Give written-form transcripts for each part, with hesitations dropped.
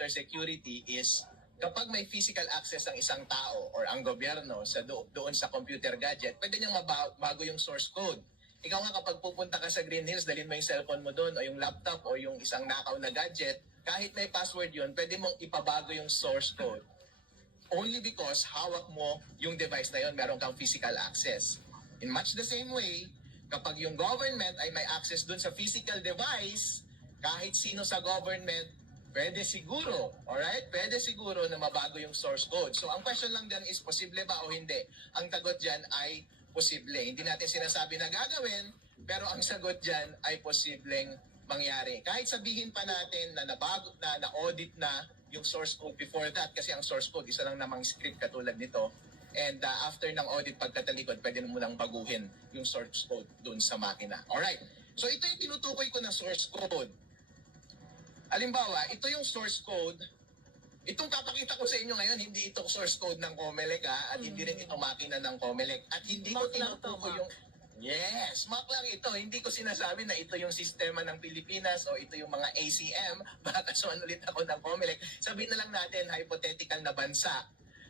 computer security is kapag may physical access ang isang tao or ang gobyerno sa doon sa computer gadget, pwede niyang mabago yung source code. Ikaw nga kapag pupunta ka sa Green Hills, dalhin mo yung cellphone mo doon o yung laptop o yung isang nakaw na gadget, kahit may password yun, pwede mong ipabago yung source code. Only because hawak mo yung device na yun, meron kang physical access. In much the same way, kapag yung government ay may access dun sa physical device, kahit sino sa government, pwede siguro, alright? Pwede siguro na mabago yung source code. So ang question lang dyan is, posible ba o hindi? Ang sagot dyan ay posible. Hindi natin sinasabi na gagawin, pero ang sagot dyan ay posibleng mangyari. Kahit sabihin pa natin na nabago na audit na yung source code before that, kasi ang source code isa lang namang script katulad nito. And after ng audit pagkatalikod, pwede mo lang baguhin yung source code dun sa makina. Alright. So ito yung tinutukoy ko na source code. Halimbawa, ito yung source code. Itong papakita ko sa inyo ngayon, hindi ito source code ng Comelec at hindi rin ito makina ng Comelec. At hindi ko tinutukoy yung... Yes, Mac lang ito. Hindi ko sinasabi na ito yung sistema ng Pilipinas o ito yung mga ACM. Baka kasuhan ulit ako ng Comelec. Sabihin na lang natin, hypothetical na bansa.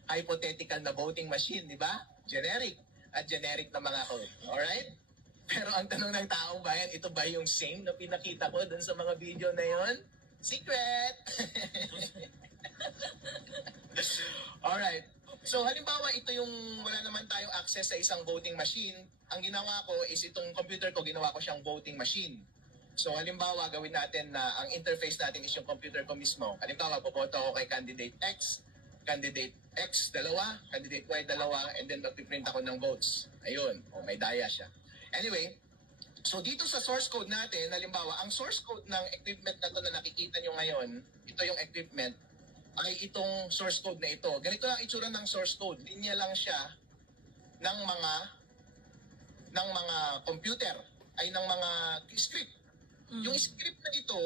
Hypothetical na voting machine, di ba? Generic. At generic na mga code. Alright? Pero ang tanong ng taong bayan, ito ba yung same na pinakita ko dun sa mga video na yon? Secret! Alright. So halimbawa, ito yung wala naman tayong access sa isang voting machine. Ang ginawa ko is itong computer ko, ginawa ko siyang voting machine. So halimbawa, gawin natin na ang interface natin is yung computer ko mismo. Halimbawa, boboto ako kay candidate X, candidate X, dalawa, candidate Y, dalawa, and then magpiprint ako ng votes. Ayun, may daya siya. Anyway, so dito sa source code natin, halimbawa, ang source code ng equipment na to na nakikita nyo ngayon, ito yung equipment, ay itong source code na ito. Ganito lang itsura ng source code. Linya lang siya ng mga computer, ay ng mga script. Yung script na ito,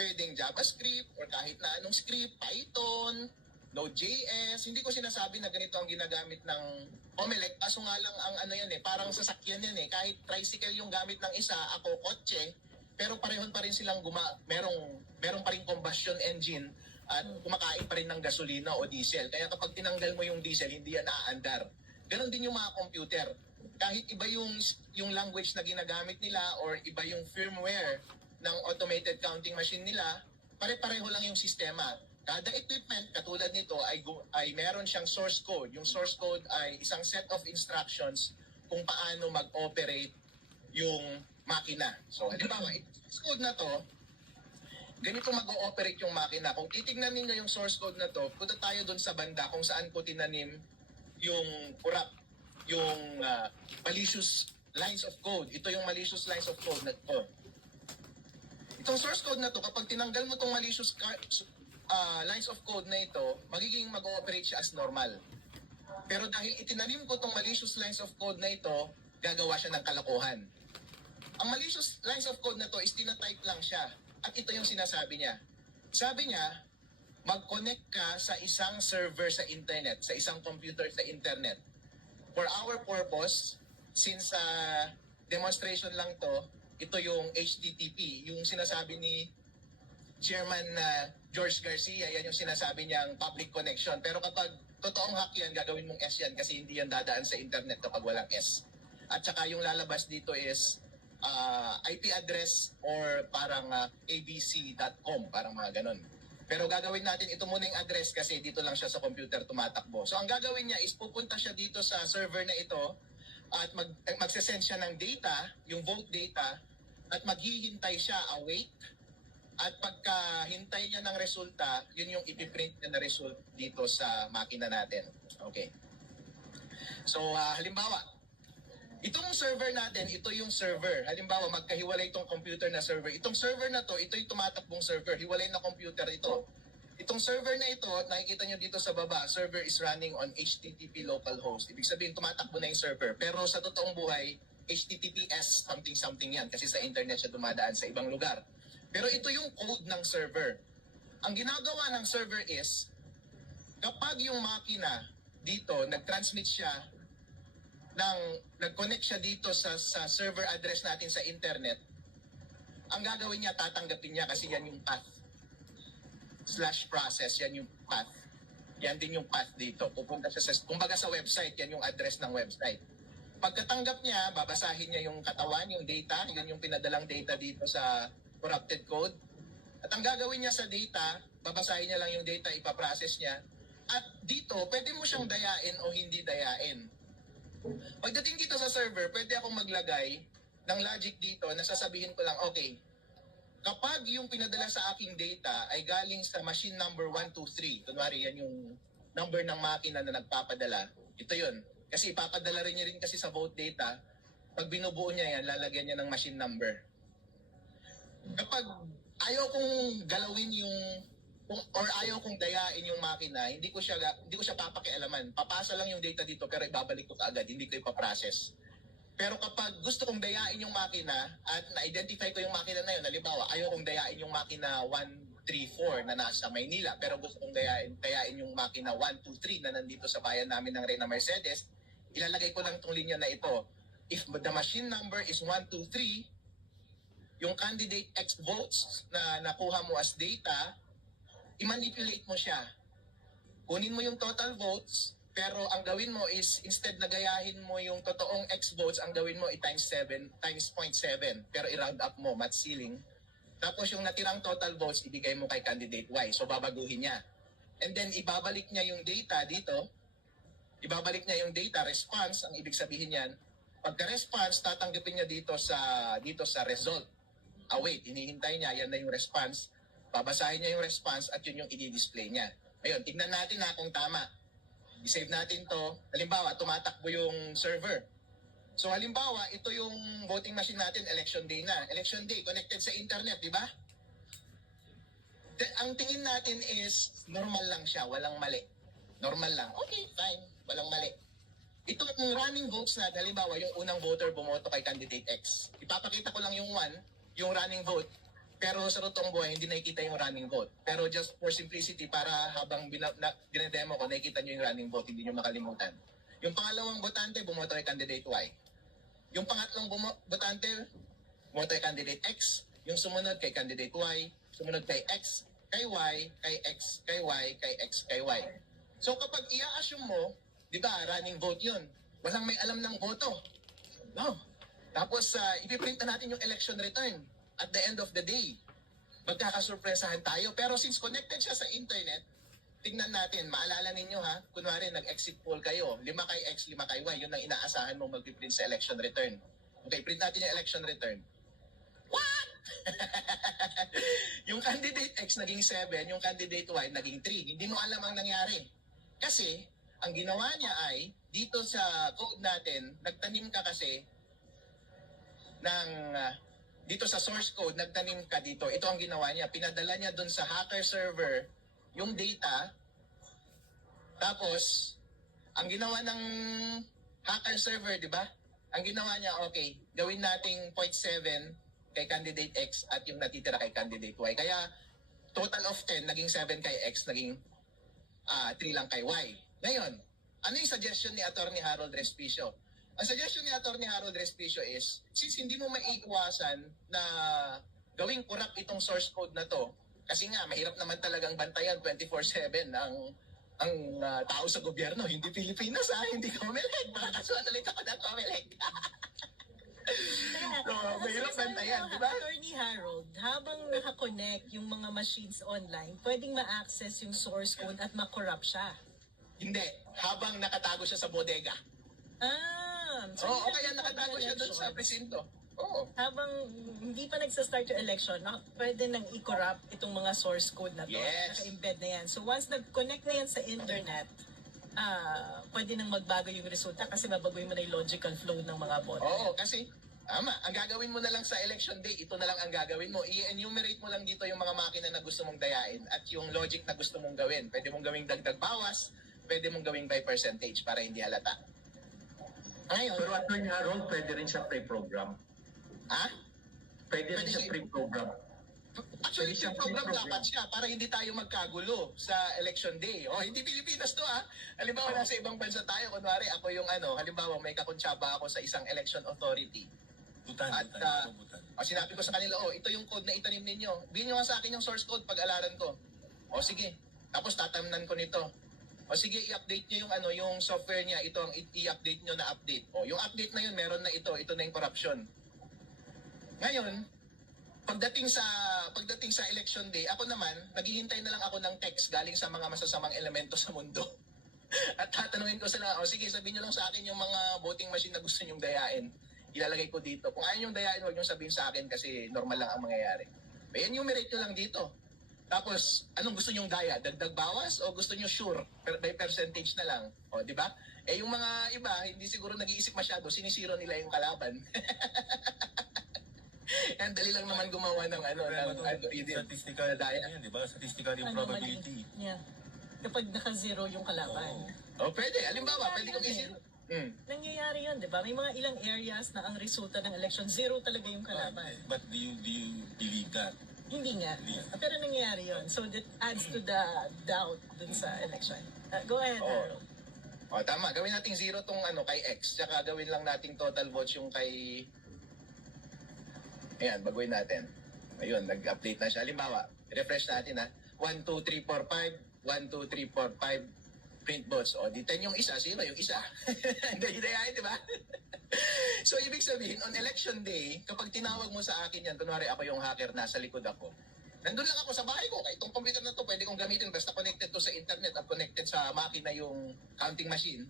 pwedeng JavaScript or kahit na anong script, Python, Node.js. Hindi ko sinasabi na ganito ang ginagamit ng Comelec. Kaso nga lang ang ano yan parang sasakyan yan Kahit tricycle yung gamit ng isa, ako kotse, pero parehon pa rin silang merong pa rin combustion engine at kumakain pa rin ng gasolina o diesel. Kaya kapag tinanggal mo yung diesel, hindi yan aandar. Ganon din yung mga computer. Kahit iba yung language na ginagamit nila or iba yung firmware ng automated counting machine nila, pare-pareho lang yung sistema. Kada equipment, katulad nito, ay meron siyang source code. Yung source code ay isang set of instructions kung paano mag-operate yung makina. So, halimbawa, source code na to, ganito mag-ooperate yung makina. Kung titignan ninyo yung source code na to, punta tayo dun sa banda kung saan ko tinanim yung malicious lines of code. Ito yung malicious lines of code na to. Itong source code na to, kapag tinanggal mo itong malicious lines of code na ito, magiging mag-ooperate siya as normal. Pero dahil itinanim ko itong malicious lines of code na ito, gagawa siya ng kalokohan. Ang malicious lines of code na to is tinatype lang siya. At ito yung sinasabi niya. Sabi niya, mag-connect ka sa isang server sa internet, sa isang computer sa internet. For our purpose, since demonstration lang to, ito yung HTTP, yung sinasabi ni Chairman George Garcia, yan yung sinasabi niyang public connection. Pero kapag totoong hack yan, gagawin mong S yan kasi hindi yan dadaan sa internet kapag walang S. At saka yung lalabas dito is IP address or parang abc.com, parang mga ganun. Pero gagawin natin, ito muna yung address kasi dito lang siya sa computer tumatakbo. So ang gagawin niya is pupunta siya dito sa server na ito at magsesend siya ng data, yung vote data, at maghihintay siya awake. At pagkahintay niya ng resulta, yun yung ipiprint niya na result dito sa makina natin. Okay. So halimbawa, itong server natin, ito yung server. Halimbawa, magkahiwalay itong computer na server. Itong server na to, ito yung tumatakbong server. Hiwalay na computer ito. Itong server na ito, nakikita nyo dito sa baba, server is running on HTTP localhost. Ibig sabihin, tumatakbo na yung server. Pero sa totoong buhay, HTTPS something yan kasi sa internet siya dumadaan sa ibang lugar. Pero ito yung code ng server. Ang ginagawa ng server is, kapag yung makina dito, nag-transmit siya nag-connect siya dito sa server address natin sa internet, ang gagawin niya, tatanggapin niya kasi yan yung path. /process, yan yung path. Yan din yung path dito. Pupunta siya kumbaga sa website, yan yung address ng website. Pagkatanggap niya, babasahin niya yung katawan, yung data, yun yung pinadalang data dito sa corrupted code. At ang gagawin niya sa data, babasahin niya lang yung data, ipaprocess niya. At dito, pwede mo siyang dayain o hindi dayain. Pagdating dito sa server, pwede akong maglagay ng logic dito na sasabihin ko lang, okay, kapag yung pinadala sa aking data ay galing sa machine number 1, 2, 3, kunwari yan yung number ng makina na nagpapadala, ito yun. Kasi ipapadala rin niya rin kasi sa vote data, pag binubuo niya yan, lalagyan niya ng machine number. Kapag ayaw kong galawin yung or ayaw kong dayain yung makina, hindi ko siya papakialaman. Papasa lang yung data dito pero ibabalik ko kaagad, hindi ko ipaprocess. Pero kapag gusto kong dayain yung makina at na-identify ko yung makina na yun, halimbawa, ayaw kong dayain yung makina 134 na nasa Maynila, pero gusto kong dayain yung makina 123 na nandito sa bayan namin ng Reyna Mercedes, ilalagay ko lang itong linya na ito. If the machine number is 123, yung candidate X votes na nakuha mo as data, i-manipulate mo siya. Kunin mo yung total votes, pero ang gawin mo is, instead na gayahin mo yung totoong X votes, ang gawin mo times 0.7, pero i-round up mo, math ceiling. Tapos yung natirang total votes, ibigay mo kay candidate Y. So babaguhin niya. And then ibabalik niya yung data dito. Ibabalik niya yung data, response, ang ibig sabihin niyan. Pagka-response, tatanggapin niya dito sa result. Wait, hinihintay niya, yan na yung response. Babasahin niya yung response at yun yung i-display niya. Ayun, tignan natin na kung tama. I-save natin to. Halimbawa, tumatakbo yung server. So halimbawa, ito yung voting machine natin, election day na. Election day, connected sa internet, di ba? Ang tingin natin is, normal lang siya, walang mali. Normal lang. Okay, fine, walang mali. Ito yung running votes na, halimbawa, yung unang voter bumoto kay candidate X. Ipapakita ko lang yung yung running vote. Pero sa totoong buhay, hindi nakikita yung running vote. Pero just for simplicity, para habang dinedemo ko, nakikita nyo yung running vote, hindi nyo makalimutan. Yung pangalawang botante, bumoto kay candidate Y. Yung pangatlong botante, bumoto kay candidate X. Yung sumunod kay candidate Y. Sumunod kay X, kay Y, kay X, kay Y, kay X, kay Y. So kapag i-assume mo, di ba, running vote yun. Walang may alam ng boto. No. Tapos, ipiprint na natin yung election return. At the end of the day, magkakasurpresahan tayo. Pero since connected siya sa internet, tingnan natin, maalala ninyo ha, kunwari nag-exit poll kayo, 5 kay X, 5 kay Y, yun ang inaasahan mo mag-print sa election return. Okay, print natin yung election return. What? Yung candidate X naging 7, yung candidate Y naging 3. Hindi mo alam ang nangyari. Kasi, ang ginawa niya ay, dito sa code natin, nagtanim ka kasi ng dito sa source code, nagtanim ka dito. Ito ang ginawa niya. Pinadala niya dun sa hacker server yung data. Tapos, ang ginawa ng hacker server, di ba? Ang ginawa niya, okay, gawin nating 0.7 kay candidate X at yung natitira kay candidate Y. Kaya, total of 10, naging 7 kay X, naging 3 lang kay Y. Ngayon, ano yung suggestion ni Attorney Harold Respicio? Ang suggestion ni Atty. Harold Respicio is, since hindi mo maiiwasan na gawing corrupt itong source code na to, kasi nga, mahirap naman talagang bantayan 24/7 ang tao sa gobyerno, hindi Pilipinas hindi Comelec. Makakasuhan ulit ako ng Comelec. So, mahirap bantayan, di ba? Attorney Harold, habang nakakonect yung mga machines online, pwedeng ma-access yung source code at ma-corrupt siya. Hindi, habang nakatago siya sa bodega. Oo, kaya nakatago siya doon sa presinto. Oo. Habang hindi pa nagsa-start yung election, pwede nang i-corrupt itong mga source code na to. Yes. Naka-embed na yan. So once nag-connect na yan sa internet, pwede nang magbago yung resulta kasi babagoy mo na yung logical flow ng mga boto. Oo, kasi tama. Ang gagawin mo na lang sa election day, ito na lang ang gagawin mo. I-enumerate mo lang dito yung mga makina na gusto mong dayain at yung logic na gusto mong gawin. Pwede mong gawing dagdag bawas, pwede mong gawing by percentage para hindi halata. Ngayon, Pero Atty. Harold, pwede rin siya pre-program. ha? Pwede rin Pwede siya siya- pre-program. Actually, Pwede siyang yung program pre-program. dapat siya para hindi tayo magkagulo sa election day. Hindi Pilipinas to Halimbawa, nasa ibang bansa tayo. Kunwari, ako yung halimbawa, may kakuntsaba ako sa isang election authority. At sinabi ko sa kanila, ito yung code na itanim ninyo. Bigyan nyo nga sa akin yung source code pag-alalan ko. O sige, tapos tatamnan ko nito. O sige, i-update nyo yung yung software niya, ito ang i-update nyo na update. O yung update na yun, meron na ito na yung corruption. Ngayon, pagdating sa election day, ako naman, naghihintay na lang ako ng text galing sa mga masasamang elemento sa mundo. At tatanungin ko sila, o sige, sabihin nyo lang sa akin yung mga voting machine na gusto nyong dayain. Ilalagay ko dito. Kung ayaw nyong dayain, huwag nyong sabihin sa akin kasi normal lang ang mangyayari. I-enumerate nyo lang dito. Tapos, anong gusto nyong daya? Dagdag bawas o gusto nyo sure? By percentage na lang. O, di ba? Yung mga iba, hindi siguro nag-iisip masyado, sinisiro nila yung kalaban. Yan, dali lang naman gumawa ng Statistical, daya. yan, di ba? Statistical improbability. Yeah. Kapag naka-zero yung kalaban. Oo. O, pwede. Halimbawa, pwede kong isiro. Nangyayari yun, di ba? May mga ilang areas na ang resulta ng election, zero talaga yung kalaban. But do you believe that? Hindi nga. Hindi. Pero nangyayari yun. So that adds to the doubt dun sa election. Go ahead, Oo. Harold. O, tama. Gawin nating zero tong kay X. Tsaka gawin lang nating total votes yung kay... Ayan, baguhin natin. Ayun, nag-update na siya. Halimbawa, refresh natin 1, 2, 3, 4, 5. 1, 2, 3, 4, 5 print votes. O, di 10 yung isa, 0 yung isa. Dahi-dahi, di ba? So, ibig sabihin, on election day, kapag tinawag mo sa akin yan, kunwari ako yung hacker, nasa likod ako, nandun lang ako sa bahay ko. Kaya itong computer na to, pwede kong gamitin basta connected to sa internet at connected sa makina yung counting machine.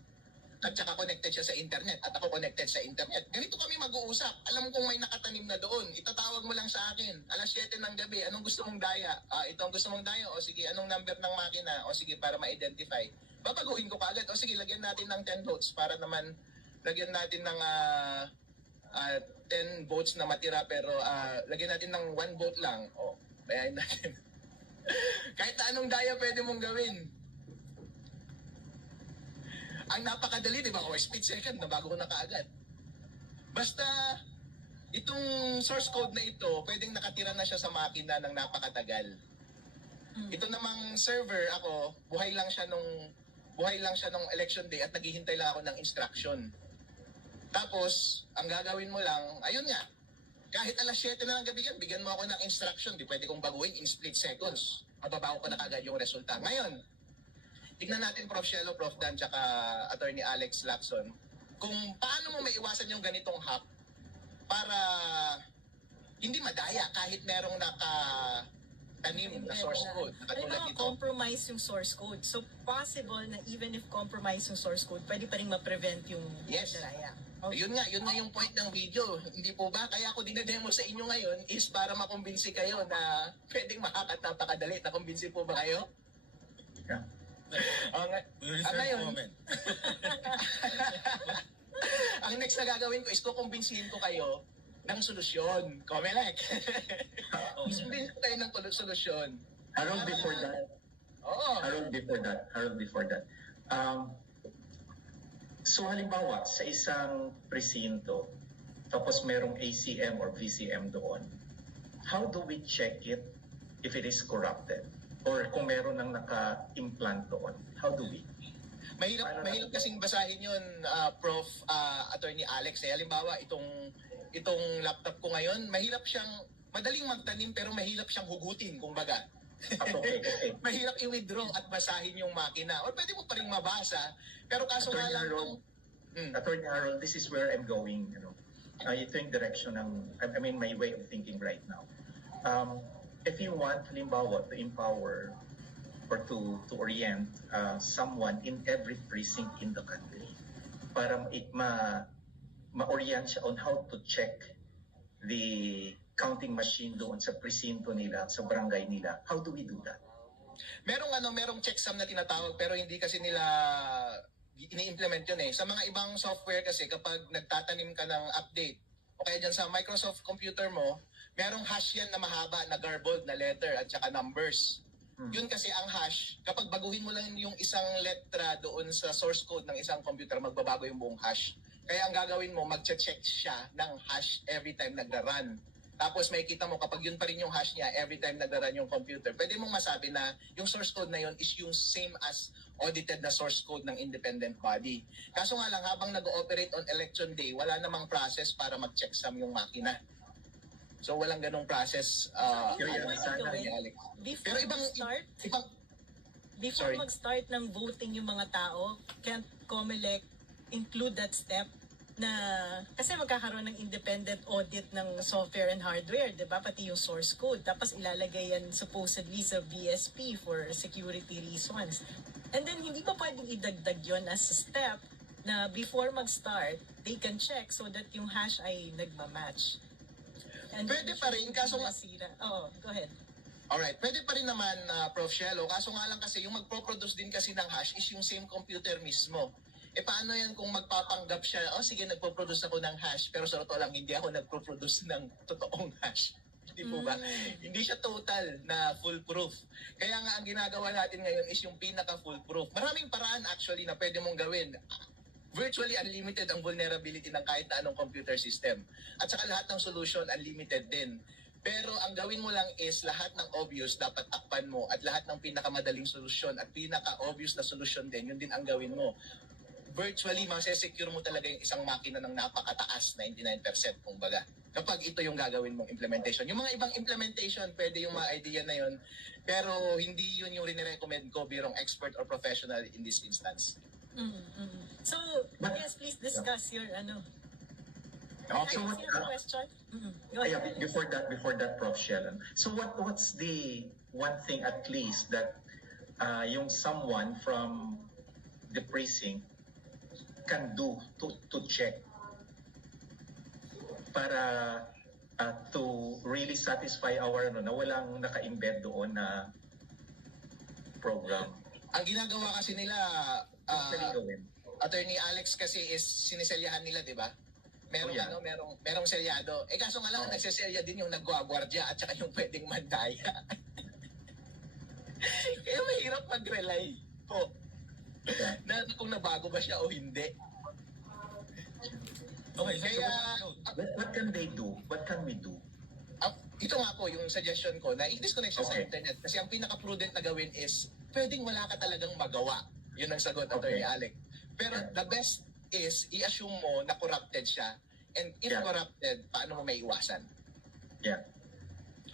At saka connected siya sa internet at ako connected sa internet. Ganito kami mag-uusap. Alam kong may nakatanim na doon. Itatawag mo lang sa akin. Alas 7 ng gabi, anong gusto mong daya? Ito ang gusto mong daya? O sige, anong number ng makina? O sige, para ma-identify. Babaguhin ko kagad. O sige, lagyan natin ng 10 votes para naman lagyan natin ng 10 votes na matira pero lagyan natin ng 1 vote lang. O, bayain natin. Kahit anong daya pwede mong gawin. Ang napakadali, di ba? O, split second, nabago ko na kaagad. Basta, itong source code na ito, pwedeng nakatira na siya sa makina ng napakatagal. Ito namang server, ako, buhay lang siya nung election day at naghihintay lang ako ng instruction. Tapos, ang gagawin mo lang, ayun nga, kahit alas 7 na ng gabi yan, bigyan mo ako ng instruction, di pwede kong baguhin in split seconds. Mababago ko na kagad yung resulta. Ngayon, tignan natin Prof. Shelo, Prof. Dan, tsaka Attorney Alex Lacson, kung paano mo maiwasan yung ganitong hack para hindi madaya kahit merong nakatanim na source code. Katulad Halimbawa, nito. compromise yung source code. So, possible na even if compromise yung source code, pwede pa rin ma-prevent yung Yes. daya. Yun nga yung point ng video. Hindi po ba? Kaya ako dinedemo sa inyo ngayon is para makumbinsi kayo na pwedeng mahack at napakadali. Nakumbinsi po ba kayo? Yeah. We reserve ngayon, comment. ang next na gagawin ko is kukumbinsihin ko kayo ng solusyon. Comelec. Kumbinsin ko kayo ng solusyon. Harold, before that, Oo. Harold, before that. So halimbawa, sa isang presinto, tapos merong ACM or VCM doon, how do we check it if it is corrupted? Or kung meron nang naka-implant doon, how do we? Mahirap kasing basahin yun, Prof. Attorney Alex. Halimbawa, itong laptop ko ngayon, madaling magtanim pero mahirap siyang hugutin, kumbaga. Okay. Mahirap i-withdraw at basahin yung makina. Or pwede mo pa rin mabasa, pero kaso nga Attorney lang Harold, Attorney Harold, this is where I'm going. Ito yung direction my way of thinking right now. If you want, halimbawa, to empower or to orient someone in every precinct in the country para ma-orient siya on how to check the counting machine doon sa presinto nila, sa barangay nila, how do we do that? Merong checksum na tinatawag pero hindi kasi nila ini-implement yun eh. Sa mga ibang software kasi kapag nagtatanim ka ng update o kaya dyan sa Microsoft computer mo, merong hash yan na mahaba na garbled na letter at saka numbers. Yun kasi ang hash, kapag baguhin mo lang yung isang letra doon sa source code ng isang computer, magbabago yung buong hash. Kaya ang gagawin mo, mag-check siya ng hash every time nagra-run. Tapos makikita mo kapag yun pa rin yung hash niya every time nagra-run yung computer, pwede mong masabi na yung source code na yun is yung same as audited na source code ng independent body. Kaso nga lang, habang nag-ooperate on election day, wala namang process para mag-checksum yung makina. So walang ganong process. Hindi Yun, pwede sana, gawin. Alex. Before Pero before Sorry. mag-start ng voting yung mga tao, can't COMELEC include that step na kasi magkakaroon ng independent audit ng software and hardware, 'di ba? Pati yung source code. Tapos ilalagay yan supposedly sa BSP for security reasons. And then hindi pa pwedeng idagdag yon as a step na before mag-start, they can check so that yung hash ay nagma-match. And Pwede pa rin, kaso nga- masira. Oh, go ahead. Alright, pwede pa rin naman, Prof. Shelo. Kaso nga lang kasi yung magpo-produce din kasi ng hash is yung same computer mismo. E paano yan kung magpapanggap siya, sige, nagpo-produce ako ng hash, pero sa totoo lang, hindi ako nagpo-produce ng totoong hash. Di po ba? Hindi siya total na foolproof. Kaya nga ang ginagawa natin ngayon is yung pinaka-foolproof. Maraming paraan actually na pwede mong gawin. Virtually unlimited ang vulnerability ng kahit na anong computer system. At saka lahat ng solution unlimited din. Pero ang gawin mo lang is lahat ng obvious dapat takpan mo at lahat ng pinakamadaling solusyon at pinaka-obvious na solusyon din, yun din ang gawin mo. Virtually, masesecure mo talaga yung isang makina ng napakataas, 99% kumbaga. Kapag ito yung gagawin mong implementation. Yung mga ibang implementation, pwede yung mga idea na yun, pero hindi yun yung rin-recommend ko birong expert or professional in this instance. So, yes, please discuss your Okay. Alex, you have a question? Go Yeah, ahead. before that, Prof. Sheldon. So what's the one thing at least that yung someone from the precinct can do to check para to really satisfy our na walang naka-embed doon na program? Ang ginagawa kasi nila, Actually gawin. Attorney Alex kasi is siniselyahan nila, di ba? Merong Oh, yeah. merong selyado. Kaso nga lang, nagseselya din yung nagwagwardya at saka yung pwedeng mandaya. Kaya mahirap mag-rely po. Na kung nabago ba siya o hindi. Okay, so Kaya, What can they do? What can we do? ito nga po yung suggestion ko na i-disconnect siya sa Okay. internet. Kasi ang pinaka-prudent na gawin is, pwedeng wala ka talagang magawa. Yun ang sagot, Attorney Okay. Alec. Pero the best is, i-assume mo na corrupted siya. And if Yeah. corrupted, paano mo may iwasan? Yeah.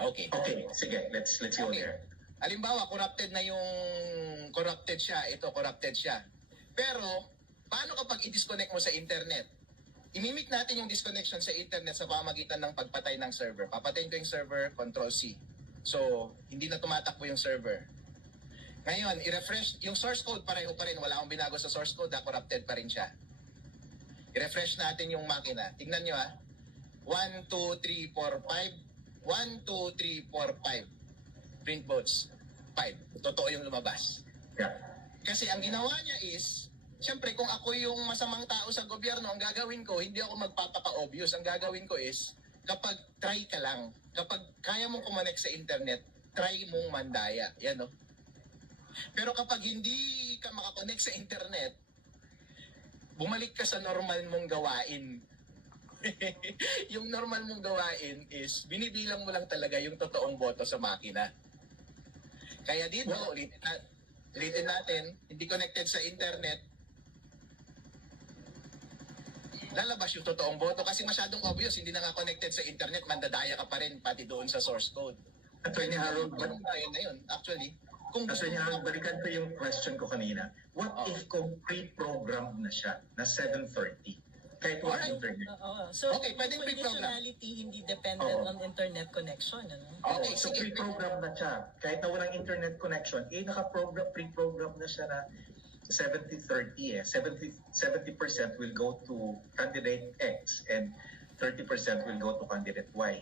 Okay. Okay, sige, let's go Okay. there. Halimbawa, corrupted siya. Pero, paano kapag i-disconnect mo sa internet? Imimik natin yung disconnection sa internet sa pamagitan ng pagpatay ng server. Papatayin ko yung server, Control C. So, hindi na tumatakbo yung server. Ngayon, i-refresh, yung source code pareho pa rin. Wala akong binago sa source code, corrupted pa rin siya. I-refresh natin yung makina. Tingnan nyo 1, 2, 3, 4, 5. 1, 2, 3, 4, 5. Print votes. 5. Totoo yung lumabas. Yeah. Kasi ang ginawa niya is, siyempre kung ako yung masamang tao sa gobyerno, ang gagawin ko, hindi ako magpapaka-obvious. Ang gagawin ko is, kapag try ka lang, kapag kaya mong kumonek sa internet, try mong mandaya. Yan no? Pero kapag hindi ka makakonek sa internet, bumalik ka sa normal mong gawain. Yung normal mong gawain is, binibilang mo lang talaga yung totoong boto sa makina. Kaya dito, ulitin natin, hindi connected sa internet, lalabas yung totoong boto kasi masyadong obvious, hindi na nga connected sa internet, mandadaya ka pa rin pati doon sa source code. Attorney Harold, Ganun ba yun na yun, actually. Kung gusto Attorney mo, Harold, balikan ko yung question ko kanina. What Oh. if kung pre-programmed na siya na 7:30? Kahit walang Alright. internet. So, Okay, pwedeng pre-program. conditionality hindi dependent Oo. on internet connection. Okay, So sige. pre-programmed na siya. Kahit na walang internet connection, naka-program, pre-programmed na siya na 70-30 70% will go to candidate X and 30% will go to candidate Y.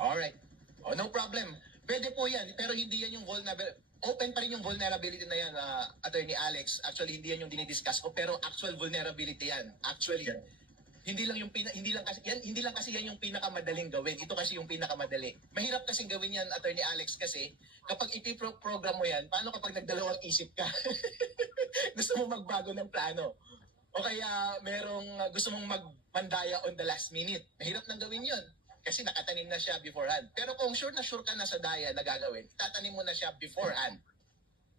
Alright. Oh, no problem. Pwede po yan, pero hindi yan yung vulnerability. Open pa rin yung vulnerability na yan, Attorney Alex. Actually, hindi yan yung dinidiscuss ko, pero actual vulnerability yan. Actually, Yeah. hindi lang kasi yan yung pinakamadaling gawin. Ito kasi yung pinakamadali. Mahirap kasing gawin yan, Attorney Alex, kasi kapag ipi-program mo yan, paano kapag nagdalawang isip ka? Gusto mo magbago ng plano? O kaya merong gusto mong magmandaya on the last minute. Mahirap nang gawin yon kasi nakatanim na siya beforehand. Pero kung sure ka na sa daya na gagawin, itatanim mo na siya beforehand.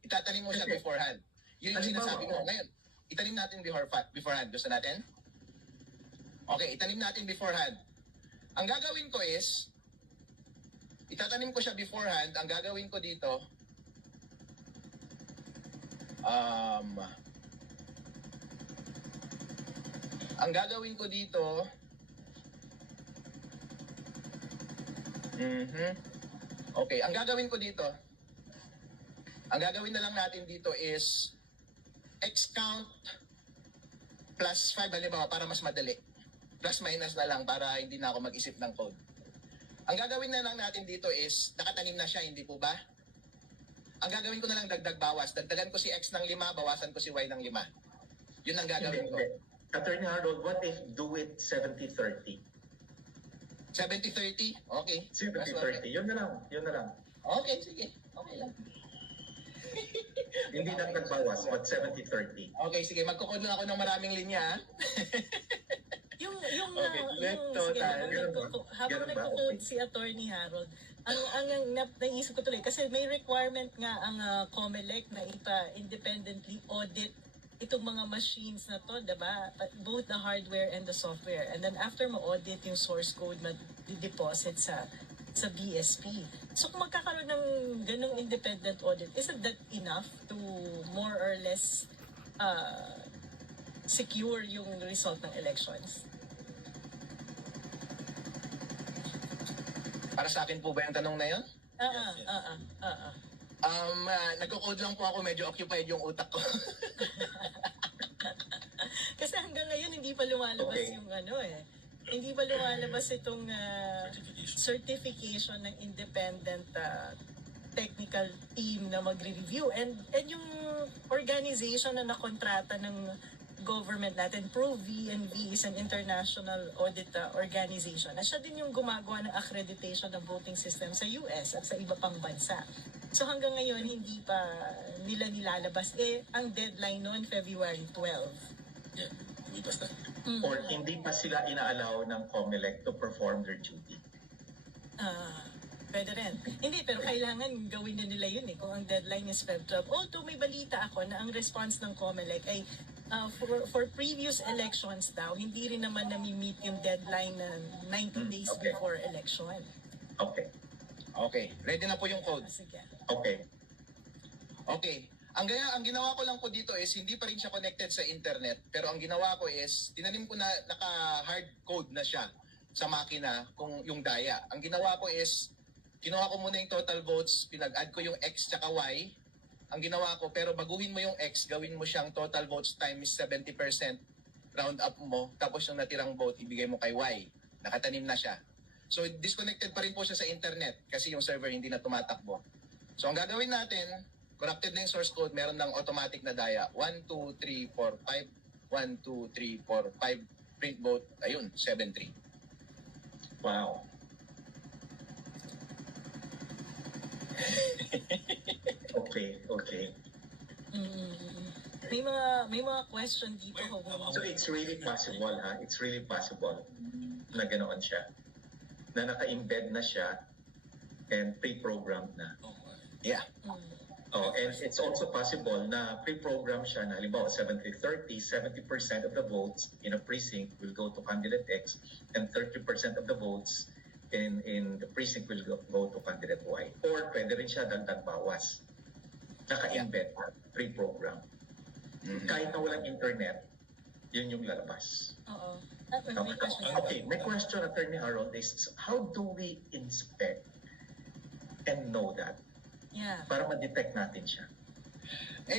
Itatanim mo siya Okay. beforehand. Yun yung Halimbawa, sinasabi ko. Ngayon, itanim natin beforehand. Gusto natin? Okay, itanim natin beforehand. Ang gagawin ko is, itatanim ko siya beforehand. Ang gagawin ko dito, ang gagawin ko dito, okay, ang gagawin ko dito, ang gagawin na lang natin dito is X count plus 5, halimbawa, para mas madali. Plus minus na lang para hindi na ako mag-isip ng code. Ang gagawin na lang natin dito is, nakatanim na siya, hindi po ba? Ang gagawin ko na lang dagdag bawas. Dagdagan ko si X ng 5, bawasan ko si Y ng 5. Yun ang gagawin ko. Attorney Harold, what if do it 70-30? 70-30? Okay. 70-30, yun na lang. Okay, sige. Okay lang. Hindi dagdag bawas, but 70-30. Okay, sige. Magkukod na ako ng maraming linya. Yung Okay, let yung total. habang Ganun ba? nagko-code Okay. si Attorney Harold, ang naisip ko tuloy kasi may requirement nga ang COMELEC na independently audit itong mga machines na to, 'di ba? Both the hardware and the software. And then after mo-audit yung source code ma-deposit sa BSP. So kung magkakaroon ng ganung independent audit, isn't that enough to more or less secure yung result ng elections? Para sa akin po ba yung tanong na yun? Nagko-code lang po ako. Medyo occupied yung utak ko. Kasi hanggang ngayon hindi pa lumalabas Okay. yung hindi pa lumalabas itong Certification. certification ng independent technical team na magre-review. And yung organization na nakontrata ng government natin, ProVNV, is an international audit organization. Na siya din yung gumagawa ng accreditation ng voting system sa US at sa iba pang bansa. So hanggang ngayon, hindi pa nila nilalabas. Ang deadline noon, February 12. Yeah, lumipas na. Or hindi pa sila inaalaw ng COMELEC to perform their duty. Pwede rin. Hindi, pero kailangan gawin na nila yun kung ang deadline is Feb 12. Although may balita ako na ang response ng COMELEC ay for previous elections daw, hindi rin naman nami-meet yung deadline na 90 days Okay. before election. Okay. Okay. Ready na po yung code. Sige. Okay. Okay. Ang ginawa ko lang po dito is hindi pa rin siya connected sa internet, pero ang ginawa ko is tinanim ko na naka-hard code na siya sa makina kung yung daya. Ang ginawa ko is kinuha ko muna yung total votes, pinag-add ko yung X tsaka Y. Ang ginawa ko, pero baguhin mo yung X, gawin mo siyang total votes times 70%, round up mo, tapos yung natirang vote, ibigay mo kay Y. Nakatanim na siya. So, disconnected pa rin po siya sa internet kasi yung server hindi na tumatakbo. So, ang gagawin natin, corrupted na yung source code, meron ng automatic na daya. 1, 2, 3, 4, 5. 1, 2, 3, 4, 5. Print vote, ayun, 7-3. Wow. Okay. May mga question dito. So it's really possible, It's really possible na ganoon siya. Na naka-embed na siya and pre-programmed na. Yeah. Oh, and it's also possible na pre-program siya na halimbawa 70-30, 70% of the votes in a precinct will go to candidate X and 30% of the votes in the precinct will go to candidate Y. Or pwede rin siya dagdag bawas. Naka-embed, pre-program. Kahit na walang internet, yun yung lalabas. Oo. May question. Okay, my question, Attorney Harold, is how do we inspect and know that Yeah. para ma-detect natin siya?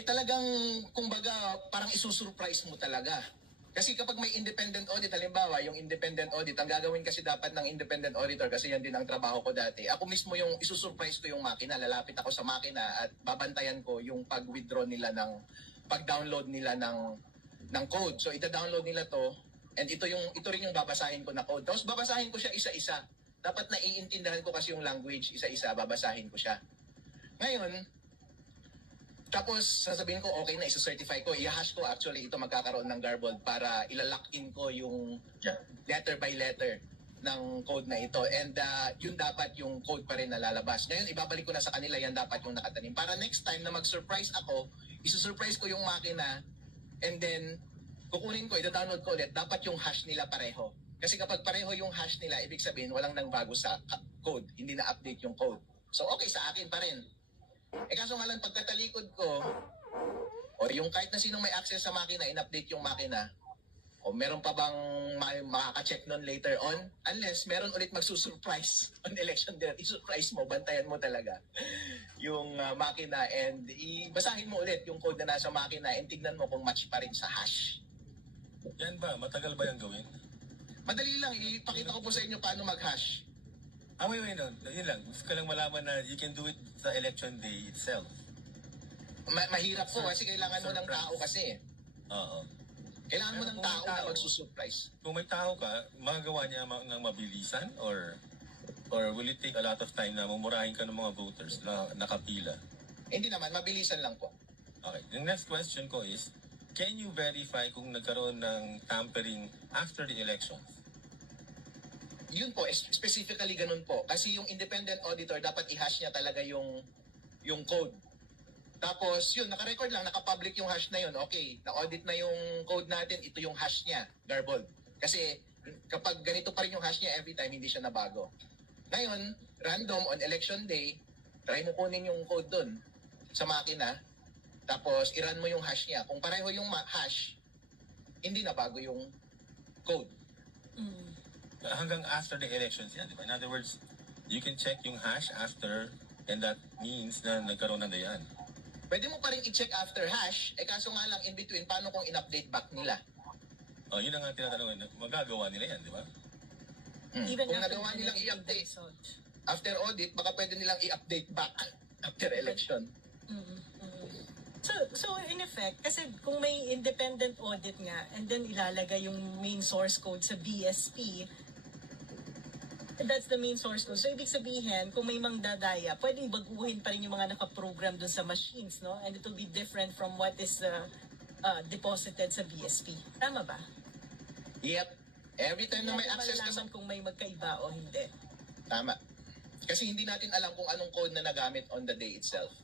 Talagang, kumbaga, parang isusurprise mo talaga. Kasi kapag may independent audit, halimbawa, yung independent audit, ang gagawin kasi dapat ng independent auditor, kasi yan din ang trabaho ko dati, ako mismo yung isusurprise ko yung makina, lalapit ako sa makina at babantayan ko yung pag-withdraw nila pag-download nila ng code. So, ita-download nila to, and ito rin yung babasahin ko na code. Tapos babasahin ko siya isa-isa. Dapat naiintindihan ko kasi yung language, isa-isa, babasahin ko siya. Ngayon, tapos sasabihin ko, okay na, isa-certify ko, i-hash ko actually ito magkakaroon ng garbled para ilalock in ko yung Yeah. letter by letter ng code na ito. And yun dapat yung code pa rin na lalabas. Ngayon, ibabalik ko na sa kanila, yan dapat yung nakatanim. Para next time na mag-surprise ako, isa-surprise ko yung makina and then kukunin ko, ida-download ko ulit, dapat yung hash nila pareho. Kasi kapag pareho yung hash nila, ibig sabihin walang nangbago sa code. Hindi na-update yung code. So okay sa akin pa rin. Kaso nga lang pagkatalikod ko, o yung kahit na sinong may access sa makina, in-update yung makina, o meron pa bang makaka-check nun later on? Unless meron ulit magsusurprise on election day. I-surprise mo, bantayan mo talaga yung makina and basahin mo ulit yung code na nasa makina and tignan mo kung match pa rin sa hash. Yan ba? Matagal ba yung gawin? Madali lang, ipakita ko po sa inyo paano mag-hash. Wait, no. Yun lang. Gusto ko lang malaman na you can do it sa election day itself. Mahirap po kasi kailangan mo ng tao kasi. Oo. Kailangan mo Pero ng kung may tao na tao, magsusurprise. Kung may tao ka, magagawa niya ng mabilisan or will it take a lot of time na mumurahin ka ng mga voters na nakapila? Hindi naman, mabilisan lang po. Okay. The next question ko is, can you verify kung nagkaroon ng tampering after the elections? Yun po, specifically ganun po. Kasi yung independent auditor, dapat i-hash niya talaga yung code. Tapos, yun, naka-record lang, naka-public yung hash na yun. Okay, na-audit na yung code natin, ito yung hash niya, garbled. Kasi kapag ganito pa rin yung hash niya every time, hindi siya nabago. Ngayon, random on election day, try mo kunin yung code dun sa makina, tapos i-run mo yung hash niya. Kung pareho yung hash, hindi nabago yung code. Mm. Hanggang after the elections yan, di ba? In other words, you can check yung hash after and that means na nagkaroon na yan. Pwede mo pa rin i-check after hash, kaso nga lang in between, paano kung in-update back nila? Yun ang nga tinatanong, magagawa nila yan, di ba? Even Kung after nagawa the nilang negative i-update, result. after audit, baka pwede nilang i-update back after election. So in effect, kasi kung may independent audit nga and then ilalagay yung main source code sa BSP, that's the main source code. So ibig sabihin, kung may mangdadaya, pwedeng baguhin pa rin yung mga nakaprogram dun sa machines, no? And it will be different from what is deposited sa BSP. Tama ba? Yep. Every time na may Hindi natin access ka sa... malalaman kung may magkaiba o hindi. Tama. Kasi hindi natin alam kung anong code na nagamit on the day itself.